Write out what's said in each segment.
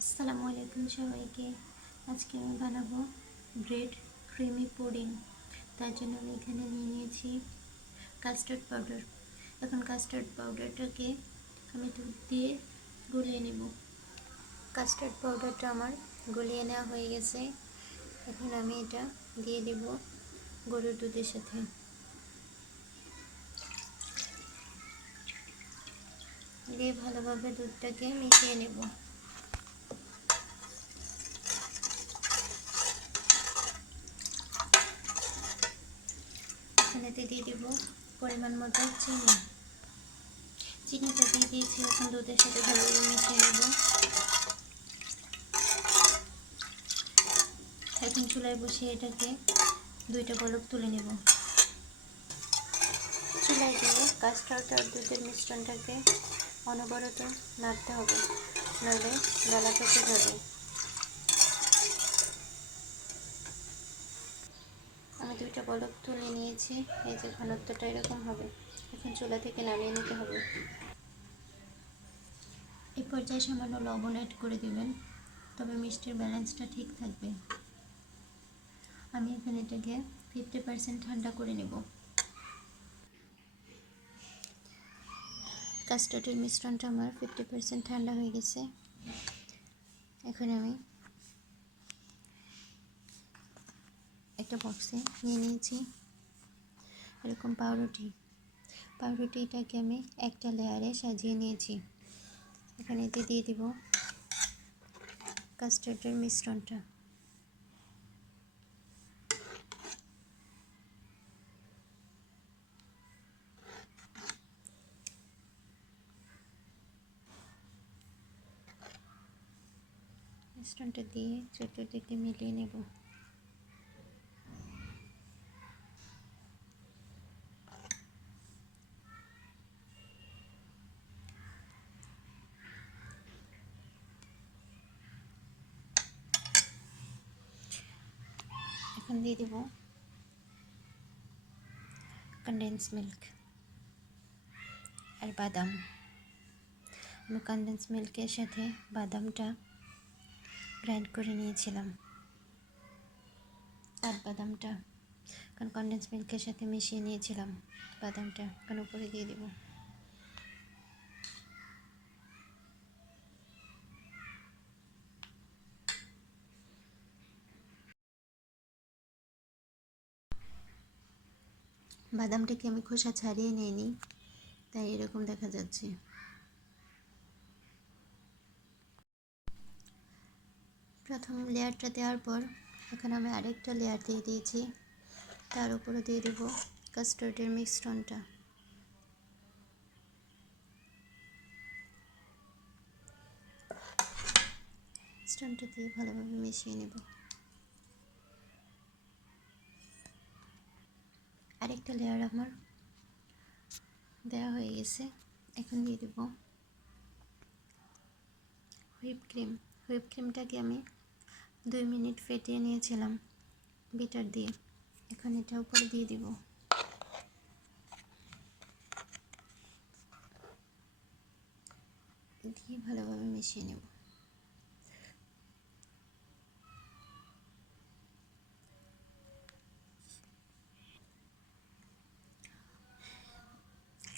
আসসালামু আলাইকুম সবাইকে। আজকে আমি বানাবো ব্রেড ক্রিমি পুডিং। তার জন্য আমি এখানে নিয়ে নিয়েছি কাস্টার্ড পাউডার। এখন কাস্টার্ড পাউডারটাকে আমি দুধ দিয়ে গলিয়ে নেব। কাস্টার্ড পাউডারটা আমার গলিয়ে নেওয়া হয়ে গেছে। এখন আমি এটা দিয়ে দেব গরুর দুধের সাথে। দিয়ে ভালোভাবে দুধটাকে মিশিয়ে নেব। এখানেতে দিয়ে দিব পরিমাণ মতো চিনিটা দিয়ে দিয়েছি। এখন দুধের সাথে ভালোভাবে মিশিয়ে নেব। এখন চুলায় বসিয়ে এটাকে 2টা বলক তুলে নেব। চুলায় দিয়ে কাস্টার্ড আর দুধের মিশ্রণটাকে অনবরত নাড়তে হবে, নইলে গলা পচে যাবে। আমি 2টা বলক তুলে নিয়েছি। এই যে ঘনত্বটা এরকম হবে। এখন চুলা থেকে নামিয়ে নিতে হবে। এই পর্যায়ে সামান্য লবণ অ্যাড করে দিবেন, তবে মিষ্টির ব্যালেন্সটা ঠিক থাকবে। আমি এখানে এটাকে 50% ঠান্ডা করে নেব। কাস্টার্ডের মিশ্রণটা আমার 50% ঠান্ডা হয়ে গেছে। এখন আমি একটা বক্সে নিয়ে নিয়েছি এরকম পাউরুটিটাকে আমি একটা লেয়ারে সাজিয়ে নিয়েছি। এখানে দিয়ে দিব কাস্টার্ডের মিশ্রণটা। মিশ্রণটা দিয়ে চতুর্দিকে মিলিয়ে নেব। এখন দিয়ে দেব কনডেন্স মিল্ক আর বাদাম। আমি কনডেন্স মিল্কের সাথে বাদামটা গ্রাইন্ড করে নিয়েছিলাম, আর বাদামটা কারণ কনডেন্স মিল্কের সাথে মিশিয়ে নিয়েছিলাম বাদামটা। এখন উপরে দিয়ে দেব। বাদামটাকে আমি খোসা ছাড়িয়ে নিইনি, তাই এরকম দেখা যাচ্ছে। প্রথম লেয়ারটা দেওয়ার পর এখন আমি আরেকটা লেয়ার দিয়ে দিয়েছি। তার উপরে দিয়ে দেব কাস্টার্ডের মিশ্রণটা। মিশ্রণটা দিয়ে ভালোভাবে মিশিয়ে নেব। আরেকটা লেয়ার আমার দেওয়া হয়ে গেছে। এখন দিয়ে দেব হুইপ ক্রিমটাকে আমি 2 মিনিট ফেটিয়ে নিয়েছিলাম বিটার দিয়ে। এখন এটা উপরে দিয়ে দিব। দিয়ে ভালোভাবে মিশিয়ে নেব।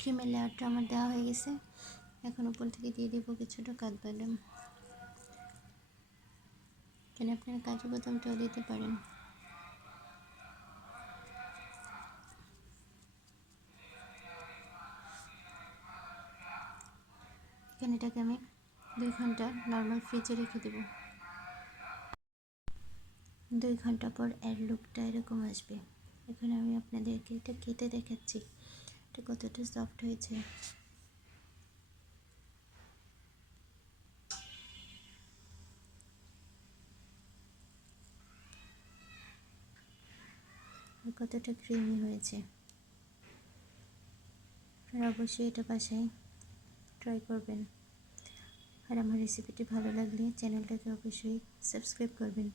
ক্রিমের লেয়ারটা আমার দেওয়া হয়ে গেছে। এখন উপর থেকে দিয়ে দেব কিছুটা কাঠবাদাম। এখানে আপনারা কাজু বাদামটাও দিতে পারেন। এখানে এটাকে আমি 2 ঘন্টা নর্মাল ফ্রিজে রেখে দেব। 2 ঘন্টা পর এর লুকটা এরকম আসবে। এখন আমি আপনাদেরকে এটা কেটে দেখাচ্ছি এটা কতটা সফট হয়েছে। আর কতটা ক্রিমি হয়েছে। আপনারা অবশ্যই এটা বাসায় ট্রাই করবেন। আর আমার রেসিপিটি ভালো লাগলে চ্যানেলটাকে অবশ্যই সাবস্ক্রাইব করবেন।